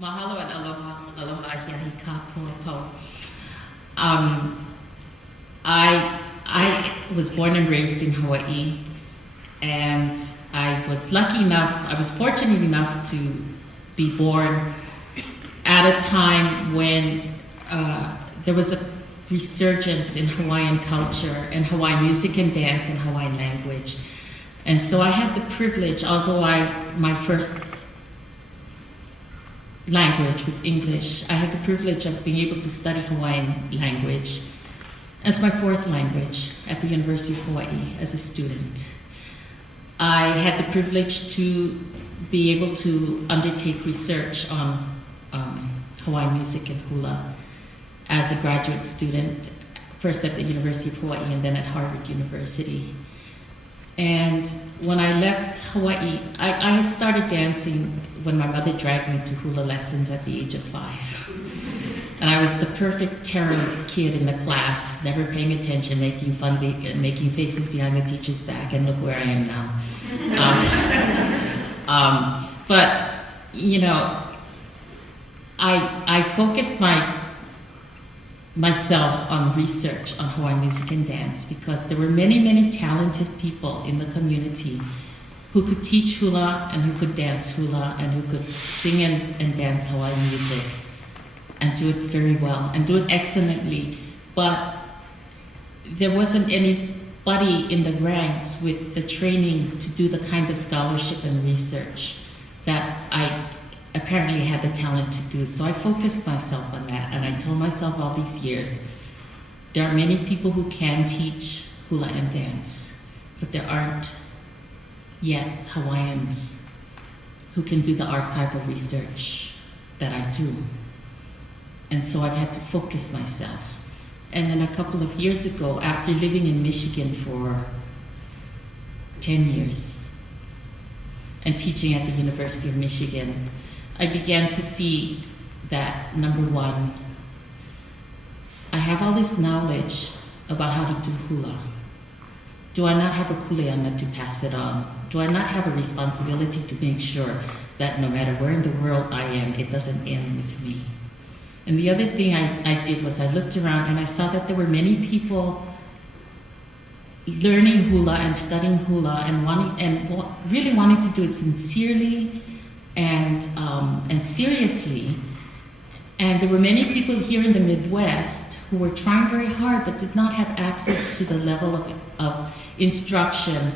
Mahalo and aloha, aloha hiahi ka po. I was born and raised in Hawaii, and I was fortunate enough to be born at a time when there was a resurgence in Hawaiian culture and Hawaiian music and dance and Hawaiian language. And so I had the privilege, although my first language was English, I had the privilege of being able to study Hawaiian language as my fourth language at the University of Hawaii as a student. I had the privilege to be able to undertake research on Hawaiian music and hula as a graduate student, first at the University of Hawaii and then at Harvard University. And when I left Hawaii, I had started dancing when my mother dragged me to hula lessons at the age of 5. And I was the perfect terror kid in the class, never paying attention, making fun, making faces behind the teacher's back, and look where I am now. But, you know, I focused myself on research on Hawaiian music and dance because there were many, many talented people in the community who could teach hula and who could dance hula and who could sing and dance Hawaiian music and do it very well and do it excellently. But there wasn't anybody in the ranks with the training to do the kind of scholarship and research that I apparently had the talent to do. So I focused myself on that, and I told myself all these years, there are many people who can teach hula and dance, but there aren't yet Hawaiians who can do the archival research that I do. And so I've had to focus myself. And then a couple of years ago, after living in Michigan for 10 years and teaching at the University of Michigan, I began to see that, number one, I have all this knowledge about how to do hula. Do I not have a kuleana to pass it on? Do I not have a responsibility to make sure that no matter where in the world I am, it doesn't end with me? And the other thing I did was I looked around and I saw that there were many people learning hula and studying hula and really wanting to do it sincerely and seriously. And there were many people here in the Midwest who were trying very hard but did not have access to the level of instruction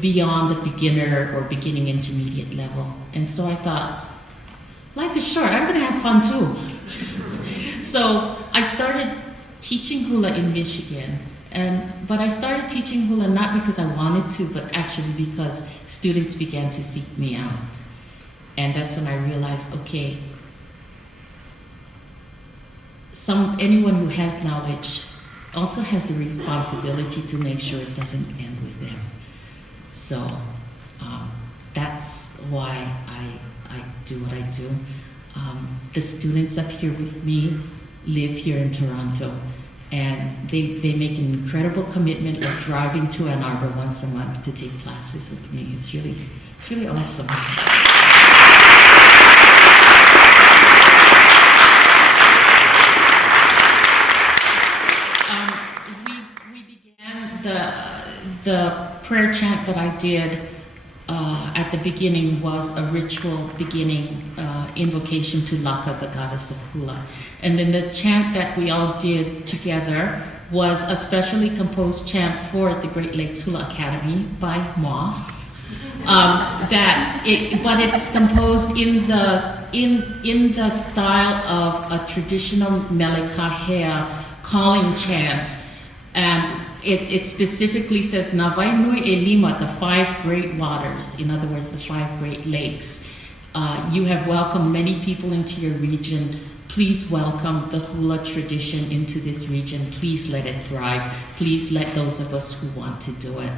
beyond the beginner or beginning intermediate level. And so I thought, life is short, I'm gonna have fun too. So I started teaching hula in Michigan, but I started teaching hula not because I wanted to, but actually because students began to seek me out. And that's when I realized, okay, anyone who has knowledge also has a responsibility to make sure it doesn't end with them. So that's why I do what I do. The students up here with me live here in Toronto, and they make an incredible commitment of driving to Ann Arbor once a month to take classes with me. It's really awesome. We began the prayer chant that I did at the beginning was a ritual beginning invocation to Laka, the goddess of hula. And then the chant that we all did together was a specially composed chant for the Great Lakes Hula Academy by Moana. But it's composed in the style of a traditional Melikahea calling chant, and it specifically says Navainui Elima, the 5 great waters, in other words, the 5 great lakes. You have welcomed many people into your region. Please welcome the hula tradition into this region. Please let it thrive. Please let those of us who want to do it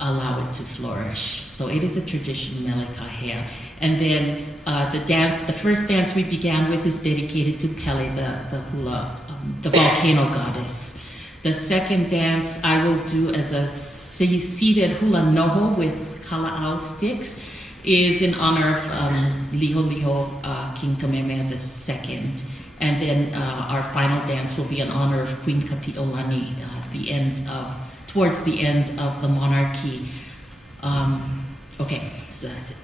allow it to flourish. So it is a tradition, Melikahea. And then the first dance we began with is dedicated to Pele, the hula, the volcano goddess. The second dance I will do as a seated hula noho with kala'au sticks is in honor of Liho Liho, King Kamehameha II. And then our final dance will be in honor of Queen Kapi'olani, towards the end of the monarchy. Okay, so that's it.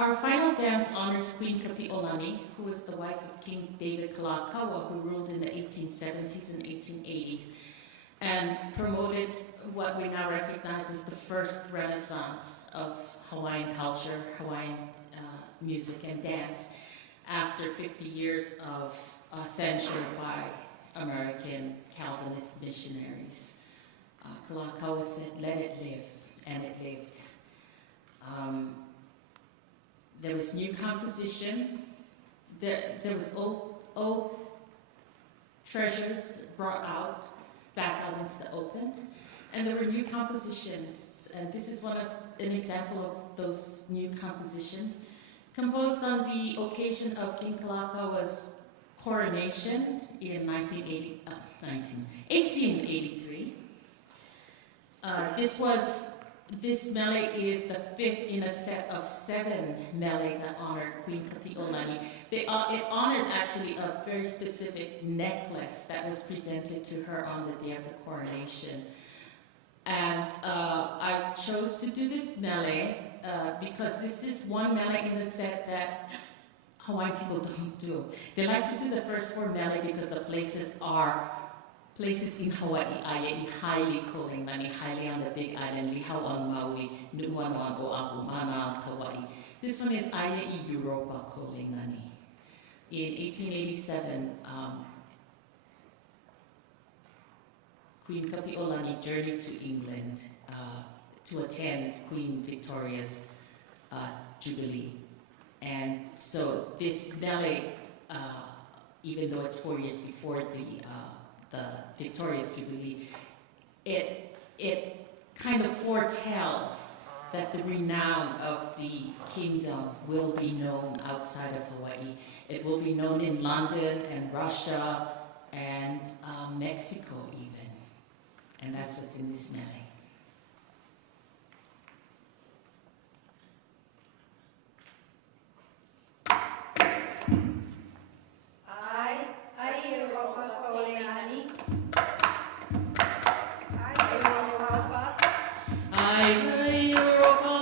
Our final dance honors Queen Kapi'olani, who was the wife of King David Kalakaua, who ruled in the 1870s and 1880s, and promoted what we now recognize as the first renaissance of Hawaiian culture, Hawaiian music and dance, after 50 years of censure by American Calvinist missionaries. Kalakaua said, "Let it live," and it lived. There was new composition. There was old treasures brought back out into the open, and there were new compositions. And this is an example of those new compositions, composed on the occasion of King Kalakaua's coronation in 1883. This mele is the fifth in a set of 7 mele that honored Queen Kapi'olani. It honors actually a very specific necklace that was presented to her on the day of the coronation. And I chose to do this mele because this is one mele in the set that Hawaiian people don't do. They like to do the first 4 mele because the places are places in Hawaii, Aia'i, highly kolingani, highly on the Big Island, Lihau on Maui, Nuuanu on Oahu, Mana on Kauai. This one is Aia'i Europa kolingani. In 1887, Queen Kapi'olani journeyed to England to attend Queen Victoria's Jubilee. And so this mele, even though it's 4 years before the Victoria's Jubilee, it kind of foretells that the renown of the kingdom will be known outside of Hawaii. It will be known in London and Russia and Mexico even. And that's what's in this mele. Europa,